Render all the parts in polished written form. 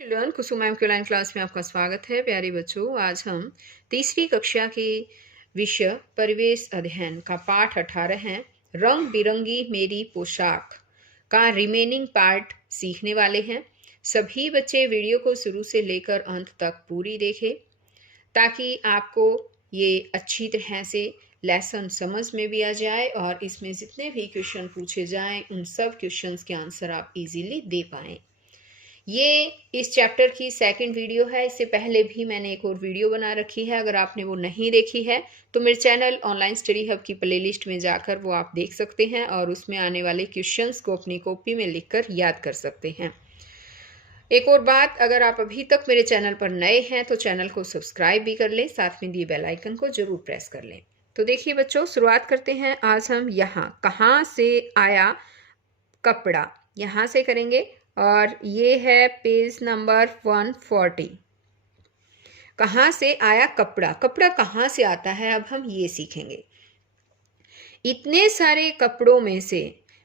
Learn कुसुम ma'am के online class में आपका स्वागत है। प्यारे बच्चों, आज हम तीसरी कक्षा के विषय परिवेश अध्ययन का पाठ 18 है, रंग बिरंगी मेरी पोशाक का रिमेनिंग पार्ट सीखने वाले हैं। सभी बच्चे वीडियो को शुरू से लेकर अंत तक पूरी देखें ताकि आपको ये अच्छी तरह से लेसन समझ में भी आ जाए और इसमें जितने भी क्वेश्चन पूछे जाएं उन सब क्वेश्चंस के आंसर आप इजीली दे पाएं। ये इस चैप्टर की सेकंड वीडियो है। इससे पहले भी मैंने एक और वीडियो बना रखी है, अगर आपने वो नहीं देखी है तो मेरे चैनल ऑनलाइन स्टडी हब की प्लेलिस्ट में जाकर वो आप देख सकते हैं और उसमें आने वाले क्वेश्चंस को अपनी कॉपी में लिखकर याद कर सकते हैं। एक और बात, अगर आप अभी तक मेरे चैनल पर नए हैं तो चैनल को सब्सक्राइब भी कर लें, साथ में दिए बेल आइकन को जरूर प्रेस कर लें। तो देखिए बच्चों, शुरुआत करते हैं। आज हम कहाँ से आया कपड़ा, यहाँ से करेंगे और ये है पेज नंबर 140। कहाँ से आया कपड़ा, कपड़ा कहाँ से आता है अब हम ये सीखेंगे। इतने सारे कपड़ों में से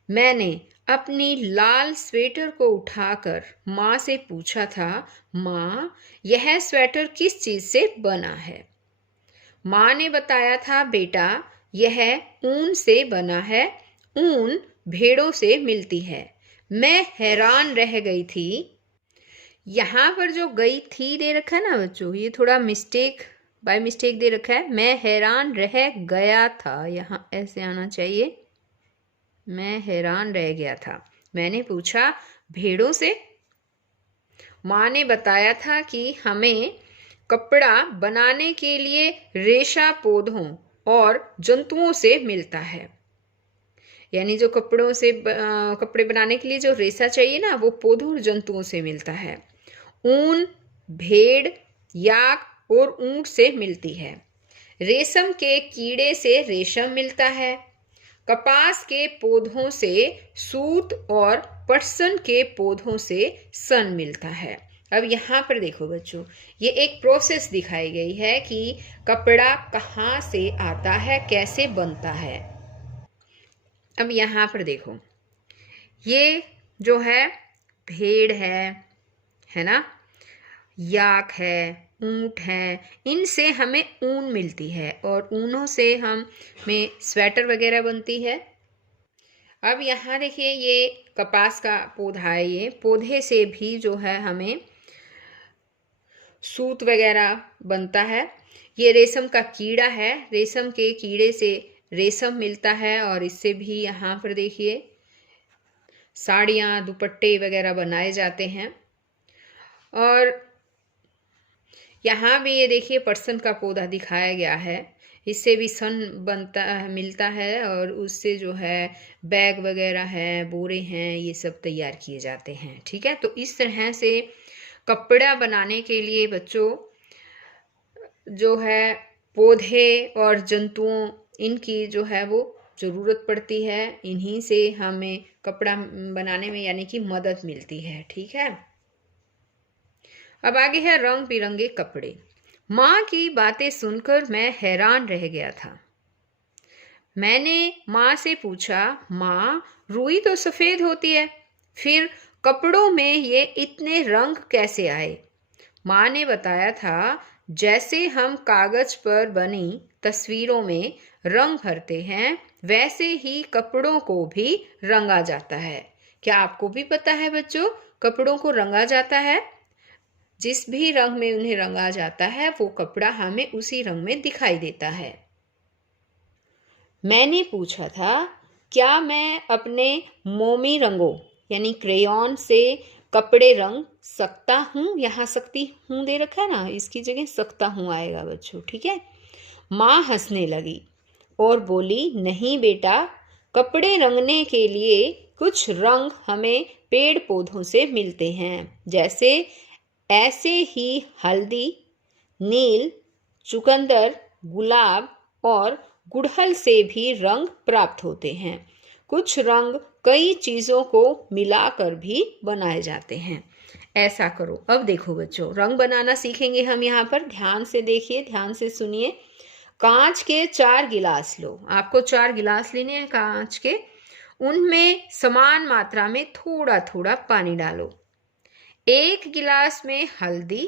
मैंने अपनी लाल स्वेटर को उठाकर माँ से पूछा था, माँ यह स्वेटर किस चीज से बना है। माँ ने बताया था, बेटा यह ऊन से बना है, ऊन भेड़ों से मिलती है। मैं हैरान रह गई थी। यहाँ पर जो गई थी दे रखा है ना बच्चों, ये थोड़ा बाय मिस्टेक दे रखा है। मैं हैरान रह गया था, यहाँ ऐसे आना चाहिए, मैं हैरान रह गया था। मैंने पूछा, भेड़ों से? माँ ने बताया था कि हमें कपड़ा बनाने के लिए रेशा पौधों और जंतुओं से मिलता है। यानी जो कपड़े बनाने के लिए जो रेशा चाहिए ना, वो पौधों और जंतुओं से मिलता है। ऊन भेड़, याक और ऊंट से मिलती है। रेशम के कीड़े से रेशम मिलता है। कपास के पौधों से सूत और पटसन के पौधों से सन मिलता है। अब यहाँ पर देखो बच्चों, ये एक प्रोसेस दिखाई गई है कि कपड़ा कहाँ से आता है, कैसे बनता है। अब यहाँ पर देखो, ये जो है भेड़ है ना, याक है, ऊंट है, इनसे हमें ऊन मिलती है और ऊनों से हमें स्वेटर वगैरह बनती है। अब यहाँ देखिए, ये कपास का पौधा है, ये पौधे से भी जो है हमें सूत वगैरह बनता है। ये रेशम का कीड़ा है, रेशम के कीड़े से रेशम मिलता है और इससे भी यहाँ पर देखिए साड़ियाँ दुपट्टे वगैरह बनाए जाते हैं। और यहाँ भी ये देखिए पटसन का पौधा दिखाया गया है, इससे भी सन मिलता है और उससे जो है बैग वगैरह है, बोरे हैं, ये सब तैयार किए जाते हैं। ठीक है, तो इस तरह से कपड़ा बनाने के लिए बच्चों जो है पौधे और जंतुओं, इनकी जो है वो ज़रूरत पड़ती है। इन्हीं से हमें कपड़ा बनाने में यानी कि मदद मिलती है। ठीक है, अब आगे है रंग बिरंगे कपड़े। माँ की बातें सुनकर मैं हैरान रह गया था। मैंने माँ से पूछा, माँ रुई तो सफ़ेद होती है, फिर कपड़ों में ये इतने रंग कैसे आए। माँ ने बताया था, जैसे हम कागज पर बनी तस्वीरों में रंग भरते हैं, वैसे ही कपड़ों को भी रंगा जाता है। क्या आपको भी पता है बच्चों, कपड़ों को रंगा जाता है? जिस भी रंग में उन्हें रंगा जाता है वो कपड़ा हमें उसी रंग में दिखाई देता है। मैंने पूछा था, क्या मैं अपने मोमी रंगों यानी क्रेयॉन से कपड़े रंग सकता हूँ? यहाँ सकती हूँ दे रखा है ना, इसकी जगह सकता हूँ आएगा बच्चों। ठीक है, माँ हंसने लगी और बोली, नहीं बेटा, कपड़े रंगने के लिए कुछ रंग हमें पेड़ पौधों से मिलते हैं, जैसे ऐसे ही हल्दी, नील, चुकंदर, गुलाब और गुड़हल से भी रंग प्राप्त होते हैं। कुछ रंग कई चीज़ों को मिलाकर भी बनाए जाते हैं। ऐसा करो। अब देखो बच्चों, रंग बनाना सीखेंगे हम। यहाँ पर ध्यान से देखिए, ध्यान से सुनिए। कांच के 4 गिलास लो, आपको 4 गिलास लेने हैं कांच के। उनमें समान मात्रा में थोड़ा थोड़ा पानी डालो। एक गिलास में हल्दी,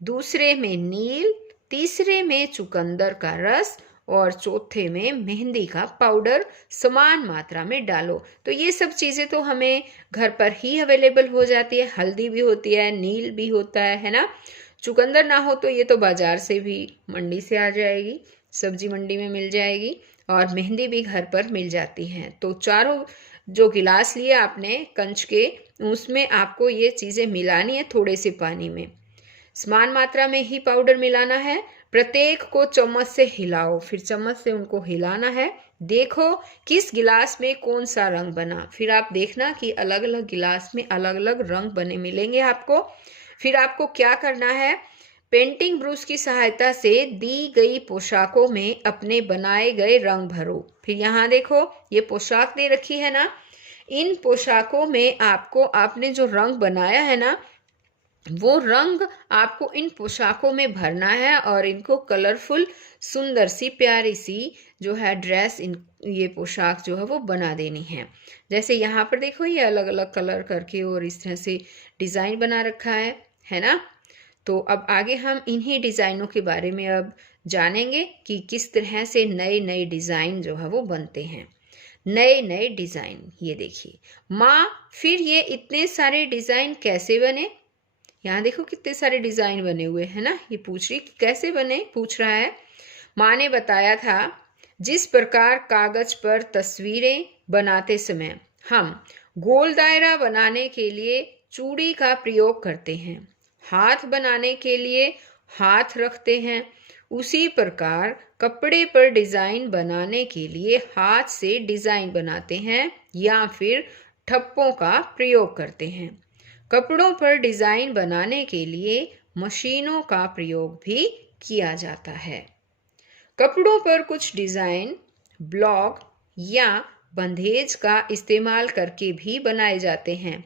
दूसरे में नील, तीसरे में चुकंदर का रस और चौथे में मेहंदी का पाउडर समान मात्रा में डालो। तो ये सब चीज़ें तो हमें घर पर ही अवेलेबल हो जाती है। हल्दी भी होती है, नील भी होता है ना। चुकंदर ना हो तो ये तो बाजार से भी, मंडी से आ जाएगी, सब्जी मंडी में मिल जाएगी। और मेहंदी भी घर पर मिल जाती है। तो चारों जो गिलास लिए आपने कंच के, उसमें आपको ये चीज़ें मिलानी है थोड़े से पानी में। समान मात्रा में ही पाउडर मिलाना है। प्रत्येक को चम्मच से हिलाओ, फिर चम्मच से उनको हिलाना है। देखो किस गिलास में कौन सा रंग बना। फिर आप देखना कि अलग अलग गिलास में अलग अलग रंग बने मिलेंगे आपको। फिर आपको क्या करना है, पेंटिंग ब्रश की सहायता से दी गई पोशाकों में अपने बनाए गए रंग भरो। फिर यहाँ देखो ये पोशाक दे रखी है ना, इन पोशाकों में आपको आपने जो रंग बनाया है ना, वो रंग आपको इन पोशाकों में भरना है और इनको कलरफुल सुंदर सी प्यारी सी जो है ड्रेस, इन ये पोशाक जो है वो बना देनी है। जैसे यहाँ पर देखो ये अलग अलग कलर करके और इस तरह से डिज़ाइन बना रखा है ना। तो अब आगे हम इन्हीं डिज़ाइनों के बारे में अब जानेंगे कि किस तरह से नए नए डिज़ाइन जो है वो बनते हैं। नए नए डिज़ाइन, ये देखिए माँ, फिर ये इतने सारे डिज़ाइन कैसे बने। यहाँ देखो कितने सारे डिजाइन बने हुए हैं ना। ये पूछ रही कैसे बने, पूछ रहा है। माँ ने बताया था, जिस प्रकार कागज पर तस्वीरें बनाते समय हम गोल दायरा बनाने के लिए चूड़ी का प्रयोग करते हैं, हाथ बनाने के लिए हाथ रखते हैं, उसी प्रकार कपड़े पर डिजाइन बनाने के लिए हाथ से डिजाइन बनाते हैं या फिर ठप्पों का प्रयोग करते हैं। कपड़ों पर डिजाइन बनाने के लिए मशीनों का प्रयोग भी किया जाता है। कपड़ों पर कुछ डिजाइन ब्लॉक या बंधेज का इस्तेमाल करके भी बनाए जाते हैं।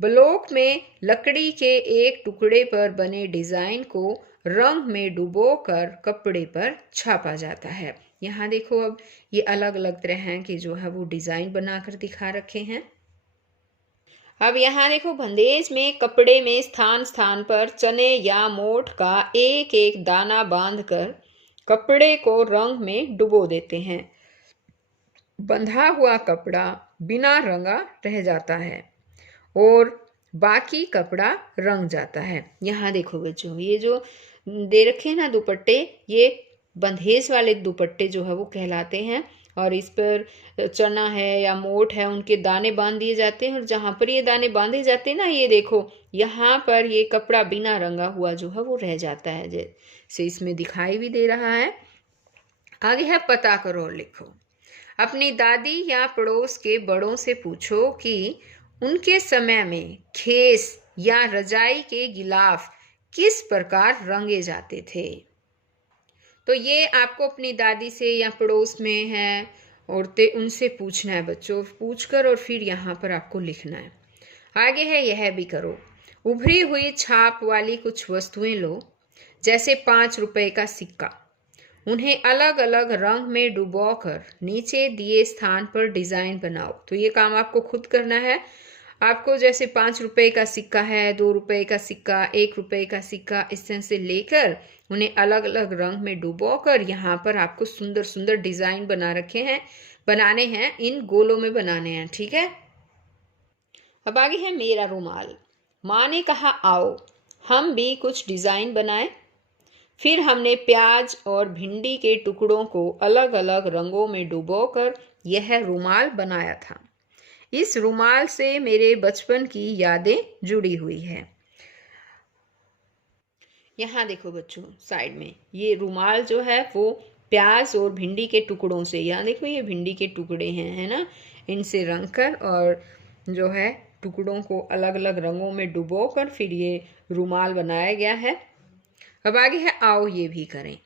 ब्लॉक में लकड़ी के एक टुकड़े पर बने डिजाइन को रंग में डुबोकर कपड़े पर छापा जाता है। यहाँ देखो अब ये अलग अलग तरह के जो है वो डिजाइन बनाकर दिखा रखे हैं। अब यहाँ देखो बंदेज में कपड़े में स्थान स्थान पर चने या मोठ का एक एक दाना बांधकर कपड़े को रंग में डुबो देते हैं। बंधा हुआ कपड़ा बिना रंगा रह जाता है और बाकी कपड़ा रंग जाता है। यहाँ देखो बच्चों ये जो दे रखे हैं ना दुपट्टे, ये बंधेज वाले दुपट्टे जो है वो कहलाते हैं। और इस पर चना है या मोठ है उनके दाने बांध दिए जाते हैं। और जहाँ पर ये दाने बांधे जाते हैं ना, ये देखो यहाँ पर ये कपड़ा बिना रंगा हुआ जो है वो रह जाता है, जैसे इसमें दिखाई भी दे रहा है। आगे है पता करो और लिखो। अपनी दादी या पड़ोस के बड़ों से पूछो कि उनके समय में खेस या रजाई के गिलाफ किस प्रकार रंगे जाते थे। तो ये आपको अपनी दादी से या पड़ोस में है औरतें, उनसे पूछना है बच्चों, पूछकर और फिर यहाँ पर आपको लिखना है। आगे है यह भी करो। उभरी हुई छाप वाली कुछ वस्तुएं लो, जैसे 5 रुपए का सिक्का। उन्हें अलग अलग रंग में डुबोकर नीचे दिए स्थान पर डिजाइन बनाओ। तो ये काम आपको खुद करना है। आपको जैसे 5 रुपए का सिक्का है, 2 रुपए का सिक्का, 1 रुपए का सिक्का, इस तरह से लेकर उन्हें अलग अलग रंग में डुबोकर यहाँ पर आपको सुंदर सुंदर डिजाइन बनाने हैं, इन गोलों में बनाने हैं, ठीक है। अब आगे है मेरा रुमाल। माँ ने कहा आओ हम भी कुछ डिजाइन बनाएं। फिर हमने प्याज और भिंडी के टुकड़ों को अलग अलग रंगों में डुबोकर यह रुमाल बनाया था। इस रुमाल से मेरे बचपन की यादें जुड़ी हुई है। यहाँ देखो बच्चों साइड में ये रुमाल जो है वो प्याज और भिंडी के टुकड़ों से, यहाँ देखो ये भिंडी के टुकड़े हैं, है ना, इनसे रंग कर और जो है टुकड़ों को अलग अलग रंगों में डुबोकर फिर ये रुमाल बनाया गया है। अब आगे है आओ ये भी करें।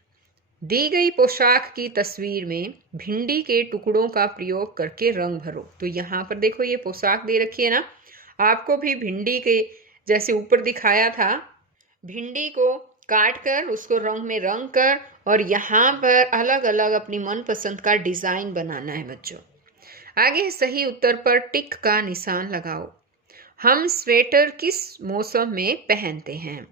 दी गई पोशाक की तस्वीर में भिंडी के टुकड़ों का प्रयोग करके रंग भरो। तो यहाँ पर देखो ये पोशाक दे रखी है ना, आपको भी भिंडी के जैसे ऊपर दिखाया था, भिंडी को काट कर उसको रंग में रंग कर और यहाँ पर अलग अलग अपनी मनपसंद का डिजाइन बनाना है बच्चों। आगे सही उत्तर पर टिक का निशान लगाओ। हम स्वेटर किस मौसम में पहनते हैं?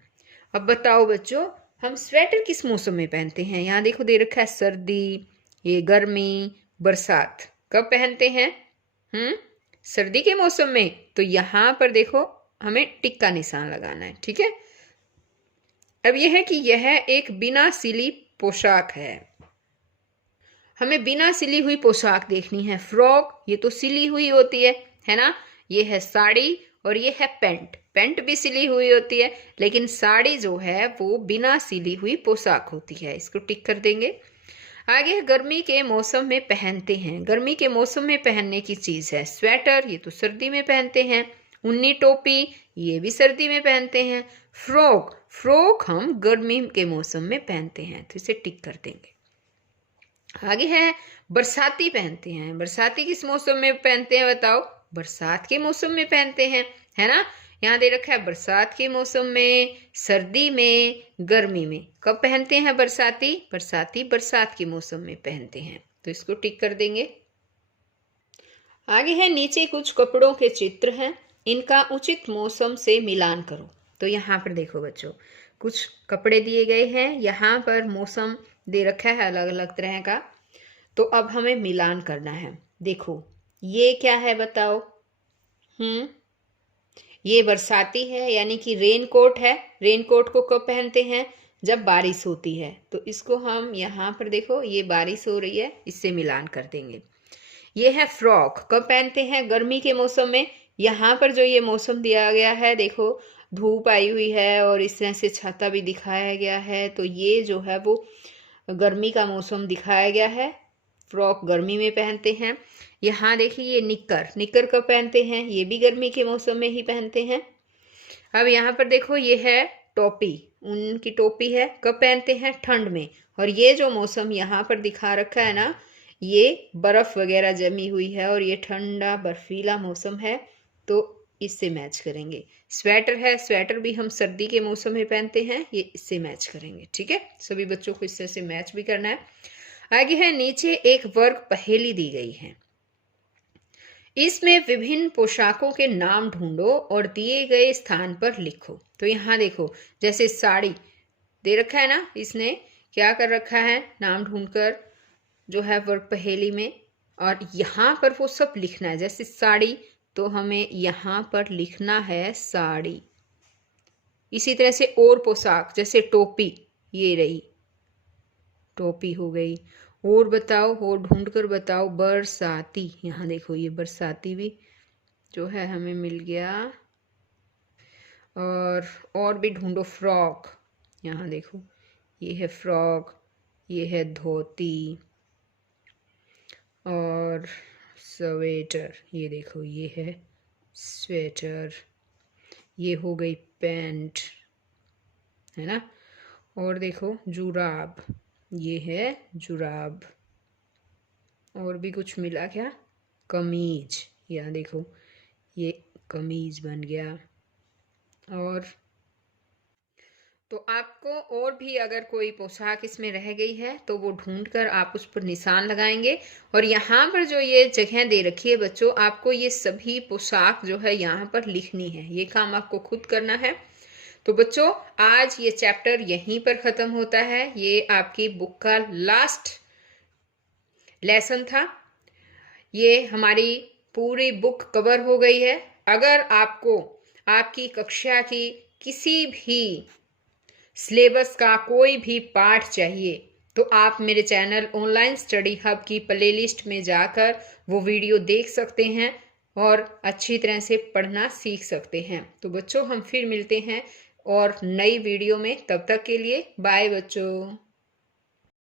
अब बताओ बच्चों, हम स्वेटर किस मौसम में पहनते हैं? यहाँ देखो दे रखा है सर्दी, ये गर्मी, बरसात। कब पहनते हैं? सर्दी के मौसम में। तो यहाँ पर देखो हमें टिक का निशान लगाना है, ठीक है। अब यह है कि यह एक बिना सिली पोशाक है। हमें बिना सिली हुई पोशाक देखनी है। फ्रॉक ये तो सिली हुई होती है ना। ये है साड़ी और ये है पैंट। पैंट भी सिली हुई होती है, लेकिन साड़ी जो है वो बिना सिली हुई पोशाक होती है। इसको टिक कर देंगे। आगे है गर्मी के मौसम में पहनते हैं। गर्मी के मौसम में पहनने की चीज है स्वेटर, ये तो सर्दी में पहनते हैं। ऊनी टोपी, ये भी सर्दी में पहनते हैं। फ्रॉक, फ्रॉक हम गर्मी के मौसम में पहनते हैं, तो इसे टिक कर देंगे। आगे है बरसाती पहनते हैं। बरसाती किस मौसम में पहनते हैं बताओ? बरसात के मौसम में पहनते हैं, है ना। यहाँ दे रखा है बरसात के मौसम में, सर्दी में, गर्मी में। कब पहनते हैं बरसाती? बरसाती बरसात के मौसम में पहनते हैं, तो इसको टिक कर देंगे। आगे है नीचे कुछ कपड़ों के चित्र हैं, इनका उचित मौसम से मिलान करो। तो यहाँ पर देखो बच्चों, कुछ कपड़े दिए गए हैं, यहाँ पर मौसम दे रखा है अलग अलग तरह का। तो अब हमें मिलान करना है। देखो ये क्या है बताओ? ये बरसाती है, यानी कि रेन कोट है। रेन कोट को कब पहनते हैं? जब बारिश होती है। तो इसको हम यहाँ पर देखो, ये बारिश हो रही है, इससे मिलान कर देंगे। ये है फ्रॉक, कब पहनते हैं? गर्मी के मौसम में। यहाँ पर जो ये मौसम दिया गया है देखो, धूप आई हुई है और इस तरह से छाता भी दिखाया गया है, तो ये जो है वो गर्मी का मौसम दिखाया गया है। फ्रॉक गर्मी में पहनते हैं। यहाँ देखिए ये निक्कर, निक्कर कब पहनते हैं? ये भी गर्मी के मौसम में ही पहनते हैं। अब यहाँ पर देखो ये है टोपी, ऊन की टोपी है, कब पहनते हैं? ठंड में। और ये जो मौसम यहाँ पर दिखा रखा है ना, ये बर्फ वगैरह जमी हुई है और ये ठंडा बर्फीला मौसम है, तो इससे मैच करेंगे। स्वेटर है, स्वेटर भी हम सर्दी के मौसम में पहनते हैं, ये इससे मैच करेंगे, ठीक है। सभी बच्चों को इस तरह से मैच भी करना है। आगे है नीचे एक वर्ग पहेली दी गई है, इसमें विभिन्न पोशाकों के नाम ढूंढो और दिए गए स्थान पर लिखो। तो यहाँ देखो जैसे साड़ी दे रखा है ना, इसने क्या कर रखा है, नाम ढूंढकर जो है वर्ग पहेली में, और यहाँ पर वो सब लिखना है। जैसे साड़ी, तो हमें यहाँ पर लिखना है साड़ी। इसी तरह से और पोशाक, जैसे टोपी, ये रही टोपी हो गई। और बताओ, और ढूंढ कर बताओ। बरसाती, यहाँ देखो ये बरसाती भी जो है हमें मिल गया। और भी ढूंढो। फ्रॉक, यहाँ देखो ये है फ्रॉक, ये है धोती। और स्वेटर, ये देखो ये है स्वेटर। ये हो गई पैंट, है ना। और देखो जुराब, ये है जुराब। और भी कुछ मिला क्या? कमीज, यहाँ देखो ये कमीज बन गया। और तो आपको और भी अगर कोई पोशाक इसमें रह गई है तो वो ढूंढकर आप उस पर निशान लगाएंगे। और यहाँ पर जो ये जगह दे रखी है बच्चों, आपको ये सभी पोशाक जो है यहाँ पर लिखनी है। ये काम आपको खुद करना है। तो बच्चों आज ये चैप्टर यहीं पर खत्म होता है। ये आपकी बुक का लास्ट लेसन था। ये हमारी पूरी बुक कवर हो गई है। अगर आपको आपकी कक्षा की किसी भी सिलेबस का कोई भी पाठ चाहिए तो आप मेरे चैनल ऑनलाइन स्टडी हब की प्लेलिस्ट में जाकर वो वीडियो देख सकते हैं और अच्छी तरह से पढ़ना सीख सकते हैं। तो बच्चों हम फिर मिलते हैं और नई वीडियो में, तब तक के लिए बाय बच्चों।